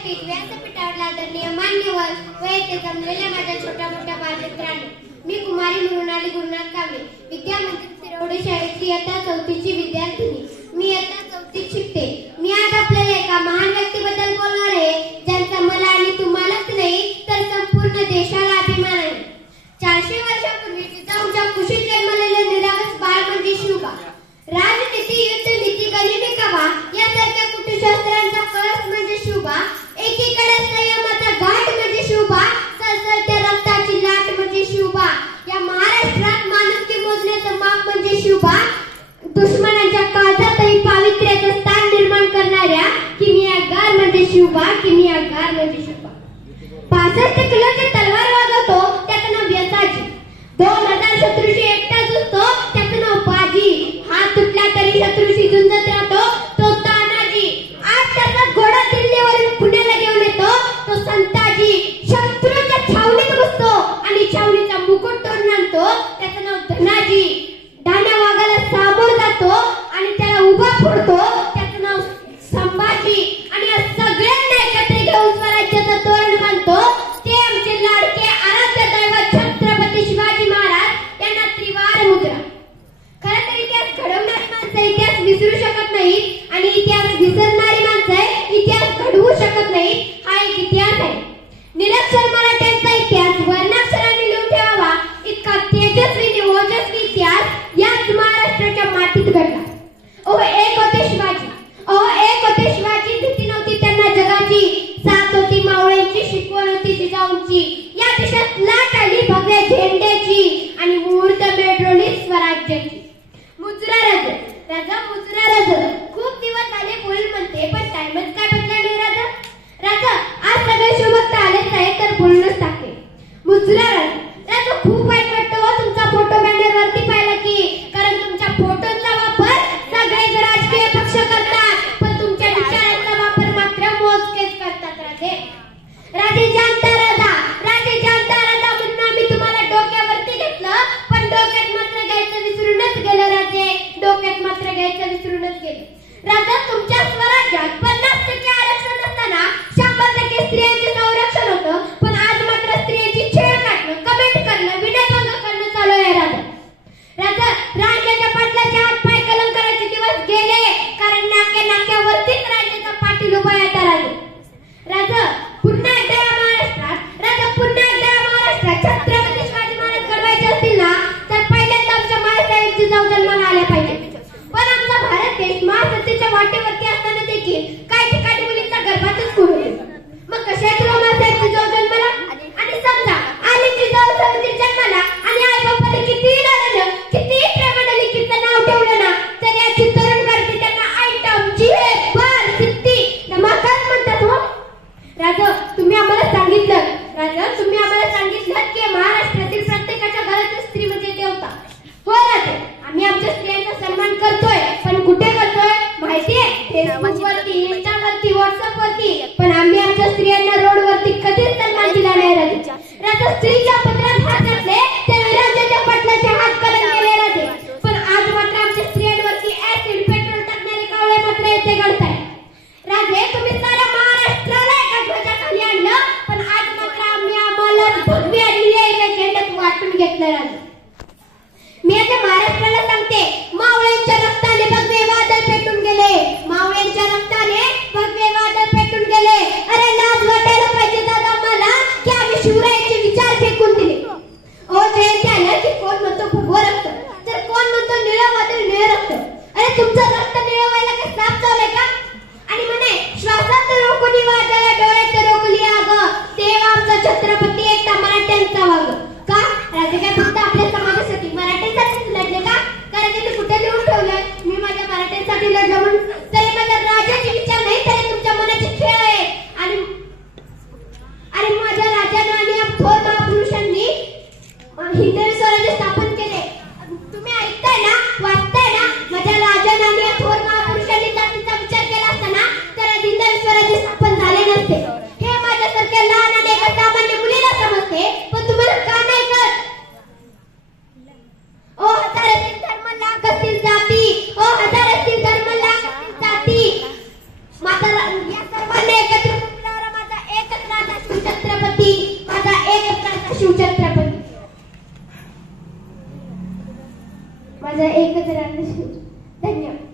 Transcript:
उपस्थित व्यासपीठावरील आदरणीय मान्यवर व येथे जमलेल्या माझ्या छोट्या मोठ्या बालमित्रांनो, मी कुमारी मृणाली गुरुनाथ कांबळे, विद्या मंदिर शिरवडे शाळेची इयत्ता 4ची विद्यार्थिनी. मी इयत्ता 4th शिकते. मी आज आपल्याला एका महान व्यक्तीबद्दल बोलणार आहे, ज्यांचा मला आणि तुम्हालाच नाही तर संपूर्ण देशाला अभिमान आहे. 400 वर्षापूर्वी जिजाऊंच्या कुशीत जन्मलेले निरागस बाळ म्हणजे शिवबा. राजनीती, युद्धनीती, गणिमिकावा यासारख्या कुटुशास्त्रांचा कळस म्हणजे शिवबा. एकीकडे संयमाचा घाट म्हणजे शिवबा, सळसळत्या रक्ताची लाट म्हणजे शिवबा. या महाराष्ट्रात माणुसकी मोजण्याचं माप म्हणजे शिवबा. दुश्मनांच्या काळजातही पावित्र्याचं स्थान निर्माण करणाऱ्या किमियागार म्हणजे शिवबा, किमियागार म्हणजे शिवबा. 65 किलोची तलवार वाजवतो त्याचं नाव व्यसाजी. 2000 शत्रूशी एकटा झुजतो त्याचं नाव बाजी. हात तुटला तरी शत्रूशी झुंजत राहतो तो तानाजी. आज त्याचा घोडा दिल्लीवरून पुण्याला घेऊन येतो तो संताजी. शत्रूच्या छावणीत घुसतो आणि छावणीचा मुकुट तोडून आणतो त्याचं नाव धनाजी. डाण्या वाघाला सामोर जातो आणि त्याला उभा फोडतो त्याचं नाव संभाजी. आणि या सगळ्यांना एकत्र घेऊन स्वराज्याचं तोरण बांधतो ते आमचे लाडके आराध्य दैवत छत्रपती शिवाजी महाराज यांना त्रिवार मुद्रा. खरं तर इतिहास घडवणारी माणसं इतिहास विसरू शकत नाहीत आणि इतिहास विसरणारी माणसं इतिहास घडवू शकत नाहीत. हा एक इतिहास आहे. निरक्षर मराठ्यांचा इतिहास वर्णाक्षरांनी लिहून ठेवावा इतका तेजस्वी आणि ओजस्वी इतिहास याच महाराष्ट्राच्या मातीत घडला. एक होते शिवाजी. एक होते शिवाजी. भीती नव्हती त्यांना जगाची, साथ होती मावळ्यांची, शिकवण होती जिजाऊंची. या देशात लाट आली भगव्या झेंड्याची आणि मुहूर्त मेट्रोली स्वराज्याची. मुजरा राजा मुजरा राजा. खूप दिवस झाले बोल म्हणते पण टाइमच काय बदला नाही राजा. राजा आज सगळे शुभक्त आलेच आहे तर बोलूनच टाके. मुजरा राजा खूप वाईट वाटतं हो तुमचा फोटो बॅनर वरती पाहिला की, कारण तुमच्या फोटोचा वापर सगळे राजकीय पक्ष करतात पण तुमच्या विचारांचा वापर मात्र मोजकेच करतात. राजे जानता राजा, राजे जानता राजा म्हणून आम्ही तुम्हाला डोक्यावरती घेतलं पण डोक्यात मात्र घ्यायचं विसरूनच गेलं. राजे डोक्यात मात्र घ्यायचं विसरूनच गेलं. राजा तुमच्या स्वराज्यात 50% आरक्षण असताना 100% स्त्रियांचे संरक्षण होतं पण आज मात्र स्त्रियांची छेड काढणं, कमेंट करणं, विनयभंग करणं चालू आहे. राजा राज्याच्या पाटलाच्या हात पाय कलम करायचे दिवस गेले कारण नाक्यावरतीच राज्याचा पाटील उभा आहे. राजा पुन्हा एकदा या महाराष्ट्रात, राजा पुन्हा एकदा या महाराष्ट्रात छत्रपती शिवाजी महाराज घडवायचे असतील ना तर पहिल्यांदा आमच्या मायसाहेबची जाऊ जन्माला आल्या पाहिजे. पण आमचा भारत देश महासत्तेच्या वाटेवरती असताना देखील काही ठिकाणी मुलींचा गर्भातच सुरू आहे. मग कशात मायसाहेबची जाऊ जन्माला? आणि समजा आली जिजाऊ समिती जन्माला आणि आई बापाने किती लढलं, किती प्रेमाने लिखितचं नाव ठेवलं ना तर याची तरुण करते त्यांना आयटम जिहे बार सिद्धी धमाकाच म्हणतात हो. राजा तुम्ही आम्हाला सांगितलं, राजा तुम्ही आम्हाला सांगितलं की महाराष्ट्रातील प्रत्येकाच्या घरातील स्त्री म्हणजे देवता. हो राजा आम्ही आमच्या स्त्रियांचा सन्मान करतोय पण कुठे करतोय माहितीये? फेसबुकवरती, इंस्टावरती, व्हॉट्सअपवरती. पण आम्ही आमच्या स्त्रियांना रोडवरती कधीच सन्मान दिला नाही राजा. राजा स्त्रीच्या पत्रात हात घातले त्यावेळी राज्याच्या पाटलाच्या हात कलम गेले राजे. पण आज मात्र आमच्या स्त्रियांवरती ऍसिड पेट्रोल टाकणारे कावळे मात्र येथे घडताय. राजे तुम्ही साऱ्या महाराष्ट्राला एका ध्वजाखाली आणलं पण आज मात्र आम्ही आम्हाला भगवी आणि एका झेंड्यात वाटून घेतलं राजा. मी आता महाराष्ट्राला सांगते मावळ्यांच्या रक्ताने भगवे वादळ पेटून गेले, मावळ्यांच्या रक्ताने भगवे वादळ पेटून गेले. अरे लाज वाटायला पाहिजे दादा मला की आम्ही शिवरायांचे विचार फेकून दिले. जयंती आलं की कोण म्हणतो भगवं रक्त तर कोण म्हणतो निळं वादळ निळं रक्त. अरे तुमचं रक्त निळं व्हायला काय साप चावलंय का? आणि म्हणे श्वासात रोखली वादळ डोळ्यात रोखली आग, देव आमचा छत्रपती एकटा मराठ्यांचा वाग. का राजे काय फक्त आपल्या समाजासाठी मराठ्यांसाठीच लढले का? कारण ते कुठे लिहून ठेवलंय मी माझ्या मराठ्यांसाठी लढलो म्हणून? तरी माझ्या राजाचे विचार नाही तरी तुमच्या मनाचे खेळ आहे. आणि माझ्या राजाने आणि थोर महापुरुषांनी हिंदवी स्वराज्य स्थापन केले. तुम्ही ऐकताय ना, वाचताय ना? माझ्या राजाने आणि थोर महापुरुषांनी जातीचा विचार केला असताना तर हिंदवी स्वराज्य स्थापन झाले नसते. हे माझ्यासारख्या लहान आणि एका सामान्य मुलीला माझा एकच राग धन्यवाद.